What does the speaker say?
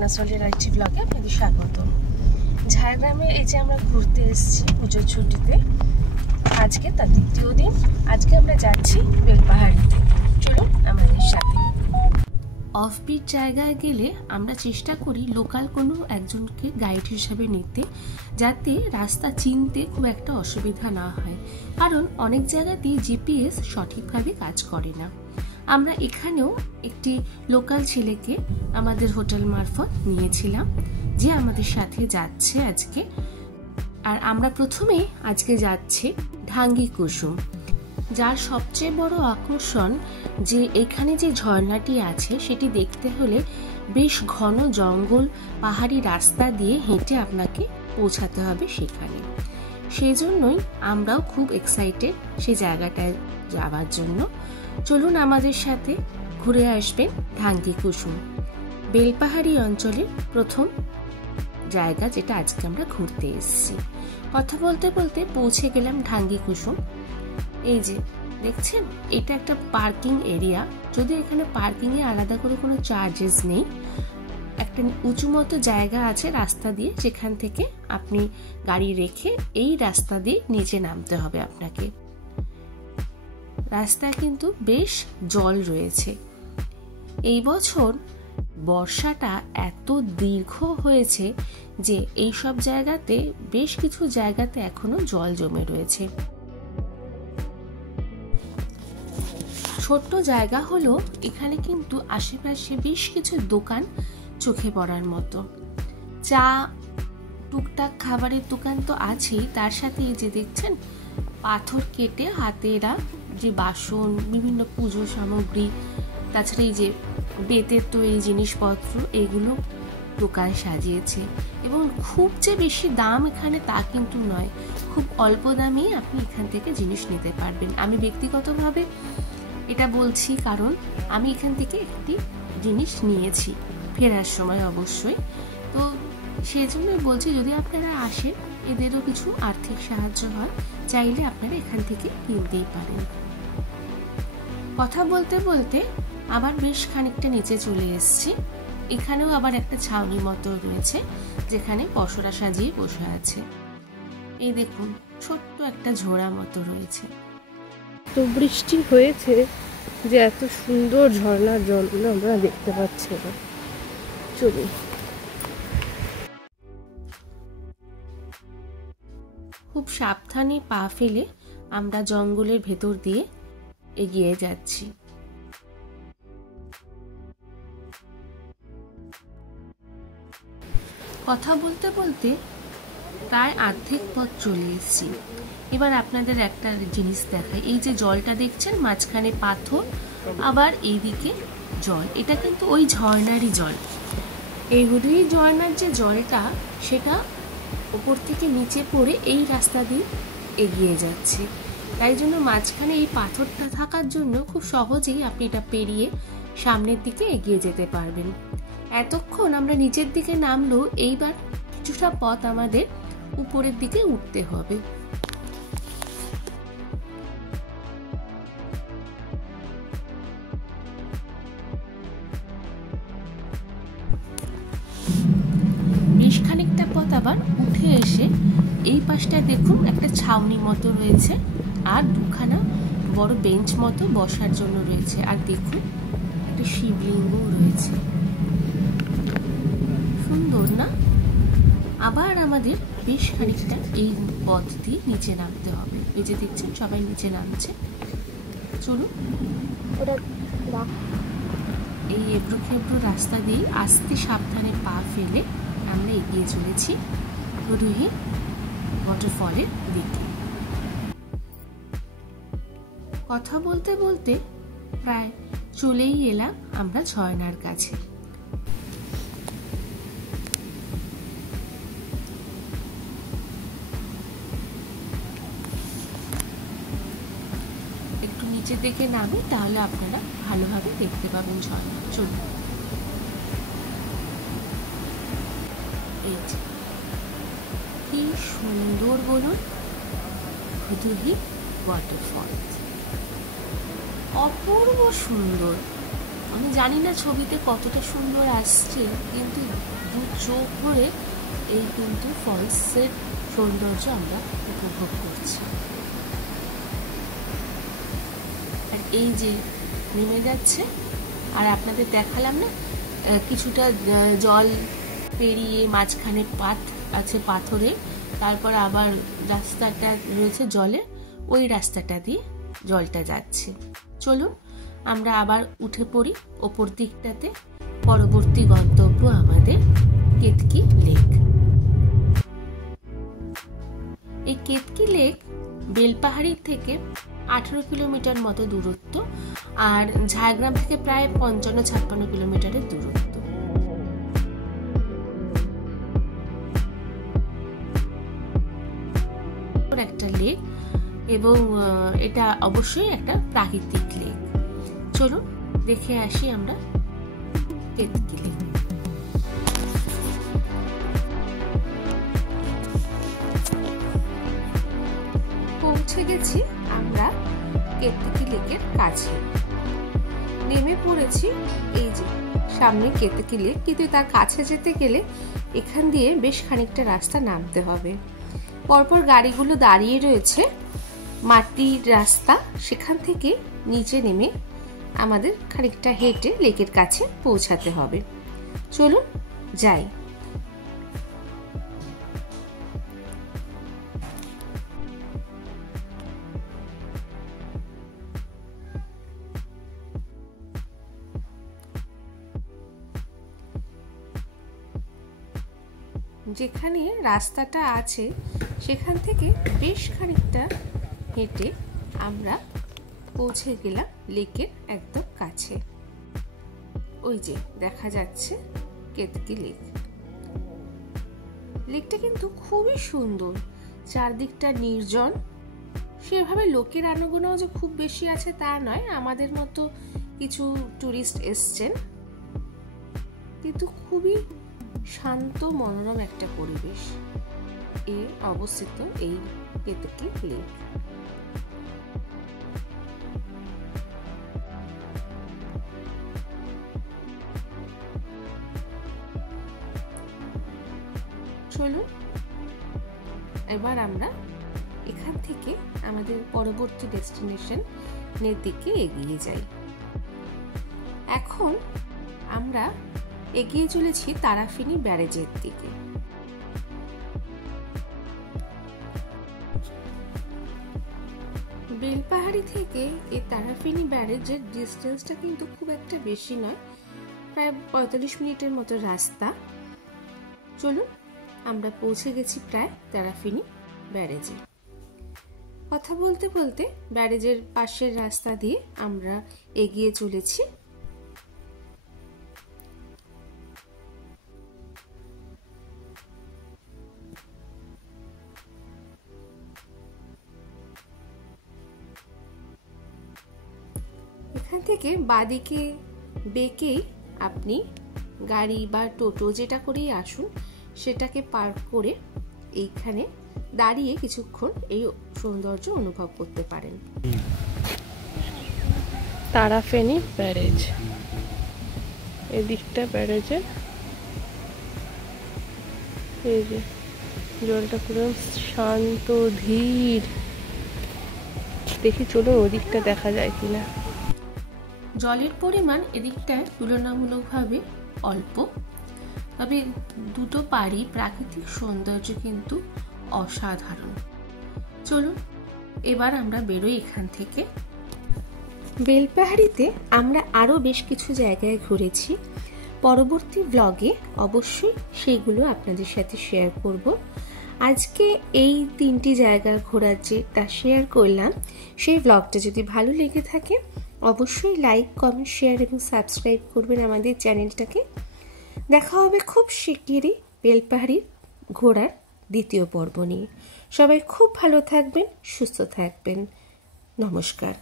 আনাসোলের আরেকটি ব্লগে আপনাদের স্বাগত। ঝাড়গ্রামে এই যে আমরা ঘুরতে এসেছি পুজোর ছুটিতে, আজকে তার দ্বিতীয় দিন। আজকে আমরা যাচ্ছি বেলপাহাড়িতে, চলুন আমাদের সাথে। অফবিট জায়গায় গেলে আমরা চেষ্টা করি লোকাল কোনো একজনকে গাইড হিসেবে নিতে, যাতে রাস্তা চিনতে খুব একটা অসুবিধা না হয়, কারণ অনেক জায়গাতেই জিপিএস সঠিকভাবে কাজ করে না। আমরা এখানেও একটি লোকাল ছেলেকে আমাদের হোটেল মারফত নিয়েছিলাম, যে আমাদের সাথে যাচ্ছে আজকে। আর আমরা প্রথমে আজকে যাচ্ছি ঢাঙ্গি কুসুম, যার সবচেয়ে বড় আকর্ষণ যে এখানে যে ঝর্ণাটি আছে সেটি দেখতে হলে বেশ ঘন জঙ্গল পাহাড়ি রাস্তা দিয়ে হেঁটে আপনাকে পৌঁছাতে হবে সেখানে। সেই জন্যই আমরাও খুব এক্সাইটেড সেই জায়গাটায় যাওয়ার জন্য। চলুন আমাদের সাথে ঘুরে আসবেন ঢাঙ্গি কুসুম, বেলপাহাড়ি অঞ্চলের প্রথম জায়গা যেটা আজকে আমরা ঘুরতে এসেছি। কথা বলতে বলতে পৌঁছে গেলাম ঢাঙ্গি কুসুম। এই যে দেখছেন, এটা একটা পার্কিং এরিয়া, যদি এখানে পার্কিং এ আলাদা করে কোনো চার্জেস নেই। একটা উঁচু মতো জায়গা আছে রাস্তা দিয়ে, যেখান থেকে আপনি গাড়ি রেখে এই রাস্তা দিয়ে নিচে নামতে হবে আপনাকে। রাস্তায় কিন্তু বেশ জল রয়েছে। এই বছর বর্ষাটা এত দীর্ঘ হয়েছে যে এই সব জায়গাতে বেশ কিছু জায়গাতে এখনো জল জমে রয়েছে। ছোট্ট জায়গা হলো, এখানে কিন্তু আশেপাশে বেশ কিছু দোকান চোখে পড়ার মতো। চা, টুকটাক খাবারের দোকান তো আছেই, তার সাথে এই যে দেখছেন পাথর কেটে হাতেরা যে বাসন, বিভিন্ন পুজো সামগ্রী, তাছাড়া এই যে বেতের তৈরি জিনিসপত্র, এগুলো দোকান সাজিয়েছে। এবং খুব যে বেশি দাম এখানে তা কিন্তু নয়, খুব অল্প দামেই আপনি এখান থেকে জিনিস নিতে পারবেন। আমি ব্যক্তিগতভাবে এটা বলছি কারণ আমি এখান থেকে একটি জিনিস নিয়েছি ফেরার সময় অবশ্যই। তো সেই জন্যই বলছি, যদি আপনারা আসেন এদেরও কিছু আর্থিক সাহায্য হয়, চাইলে আপনারা এখান থেকে কিনতেই পারেন। কথা বলতে বলতে আবার বেশ খানিকটা নিচে চলে এসেছি। এখানেও আবার একটা ছাউনি মতো রয়েছে, যেখানে পসরা সাজিয়ে বসে আছে। এই দেখুন, ছোট্ট একটা ঝোড়া মতো রয়েছে। তো বৃষ্টি হয়েছে যে এত সুন্দর ঝর্ণার জলগুলো আমরা দেখতে পাচ্ছি না। চলুন। খুব সাবধানে পা ফেলে আমরা জঙ্গলের ভেতর দিয়ে এগিয়ে যাচ্ছি। কথা বলতে বলতে প্রায় অর্ধেক পথ চলে এসেছি। এবার আপনাদের একটা জিনিস দেখাই, এই যে জলটা দেখছেন, মাঝখানে পাথর, আবার এইদিকে জল, এটা কিন্তু ওই ঝর্ণারই জল। এই হুদুই ঝর্ণার যে জলটা, সেটা ওপর থেকে নিচে পড়ে এই রাস্তা দিয়ে এগিয়ে যাচ্ছে। তাই জন্য মাঝখানে এই পাথরটা থাকার জন্য খুব সহজেই আপনি এটা পেরিয়ে সামনের দিকে এগিয়ে যেতে পারবেন। এতক্ষণ আমরা নিচের দিকে নামলেও এইবার কিছুটা পথ আমাদের উপরের দিকে উঠতে হবে। বেশ খানিকটা পথ আবার উঠে এসে এই পাশটা দেখুন একটা ছাউনি মতো রয়েছে, আর দুখানা বড় বেঞ্চ মতো বসার জন্য রয়েছে। আর দেখুন একটা শিবলিঙ্গও রয়েছে, সুন্দর না? আবার আমাদের বেশ খানিকটা এই পথ দিয়ে নিচে নামতে হবে। এই যে দেখছেন সবাই নিচে নামছে। চলুন, এই এবড়ো খেবড়ো রাস্তা দিয়ে আস্তে সাবধানে পা ফেলে আমরা এগিয়ে চলেছি হুদুহি ওয়াটারফলের দিকে। কথা বলতে বলতে প্রায় চলেই এলাম আমরা ঝর্ণার কাছে। একটু নিচে থেকে নামি, তাহলে আপনারা ভালোভাবে দেখতে পাবেন ঝর্ণা। চলুন। এই যে কি সুন্দর বলুন, হুদুহি ওয়াটারফল, অপূর্ব সুন্দর। আমি জানি না ছবিতে কতটা সুন্দর আসছে, কিন্তু দু চোখ ভরে এই কিন্তু ফলসের সৌন্দর্য আমরা উপভোগ করছি। আর এই যে নেমে যাচ্ছে, আর আপনাদের দেখালাম না কিছুটা জল পেরিয়ে মাঝখানে পাত আছে পাথরে, তারপর আবার রাস্তাটা রয়েছে জলে, ওই রাস্তাটা দিয়ে জলটা যাচ্ছে। চলুন আমরা আবার উঠে পড়ি ওপর দিকটাতে। পরবর্তী গন্তব্য আমাদের কেতকি লেক। এই কেতকি লেক বেলপাহাড়ি থেকে 18 কিলোমিটার মতো দূরত্ব, আর ঝাড়গ্রাম থেকে প্রায় 55-56 কিলোমিটারের দূরত্ব। একটা লেক, এবং এটা অবশ্যই একটা প্রাকৃতিক লেক। চলুন দেখে আসি আমরা কেতকি লেক। পৌঁছে গেছি আমরা কেতকি লেকের কাছে, নেমে পড়েছি। এই যে সামনে কেতকি লেক, কিন্তু তার কাছে যেতে গেলে এখান দিয়ে বেশ খানিকটা রাস্তা নামতে হবে। পরপর গাড়িগুলো দাঁড়িয়ে রয়েছে, মাটির রাস্তা, সেখান থেকে নিচে নেমে আমাদের খানিকটা হেঁটে লেকের কাছে পৌঁছাতে হবে। চলুন যাই। যেখানে রাস্তাটা আছে সেখান থেকে বেশ খানিকটা হেঁটে আমরা পৌঁছে গেলাম লেকের একদম কাছে। ওই যে দেখা যাচ্ছে কেতকি লেক। লেকটা কিন্তু খুবই সুন্দর, চারদিকটা নির্জন। সেভাবে লোকের আনাগোনাও যে খুব বেশি আছে তা নয়, আমাদের মতো কিছু টুরিস্ট এসছেন, কিন্তু খুবই শান্ত মনোরম একটা পরিবেশ এ অবস্থিত এই কেতকি লেক। চলুন এবার আমরা এখান থেকে আমাদের পরবর্তী ডেস্টিনেশনের দিকে এগিয়ে যাই। এখন আমরা এগিয়ে চলেছি তারাফিনি ব্যারেজের দিকে। বেলপাহাড়ি থেকে এই তারাফিনি ব্যারেজের ডিস্টেন্সটা কিন্তু খুব একটা বেশি নয়, প্রায় 45 মিনিটের মতো রাস্তা। চলুন আমরা পৌঁছে গেছি প্রায় তারাফিনি ব্যারেজে। কথা বলতে বলতে ব্যারেজের পাশের রাস্তা দিয়ে আমরা এগিয়ে চলেছি। এখান থেকে বাদিকে বেঁকেই আপনি গাড়ি বা টোটো যেটা করেই আসুন, সেটাকে পার্ক করে এইখানে দাঁড়িয়ে কিছুক্ষণ এই সৌন্দর্য অনুভব করতে পারেন। তারাফিনি ব্যারেজ, এদিকটা ব্যারেজের, এই যে জলটা পুরো শান্ত ধীর। দেখি চলো ওদিকটা দেখা যায় কিনা। জলের পরিমাণ এদিকটায় তুলনামূলকভাবে অল্প, তবে দুটো পাড়ি প্রাকৃতিক সৌন্দর্য কিন্তু অসাধারণ। চলুন এবার আমরা বেরোই এখান থেকে। বেলপাহাড়িতে আমরা আরও বেশ কিছু জায়গায় ঘুরেছি, পরবর্তী ব্লগে অবশ্যই সেইগুলো আপনাদের সাথে শেয়ার করব। আজকে এই 3টি জায়গা ঘোরার যেটা শেয়ার করলাম, সেই ব্লগটা যদি ভালো লেগে থাকে অবশ্যই লাইক, কমেন্ট, শেয়ার এবং সাবস্ক্রাইব করবেন আমাদের চ্যানেলটাকে। দেখা হবে খুব শিগগিরই বেলপাহাড়ির ঘোরার দ্বিতীয় পর্ব নিয়ে। সবাই খুব ভালো থাকবেন, সুস্থ থাকবেন। নমস্কার।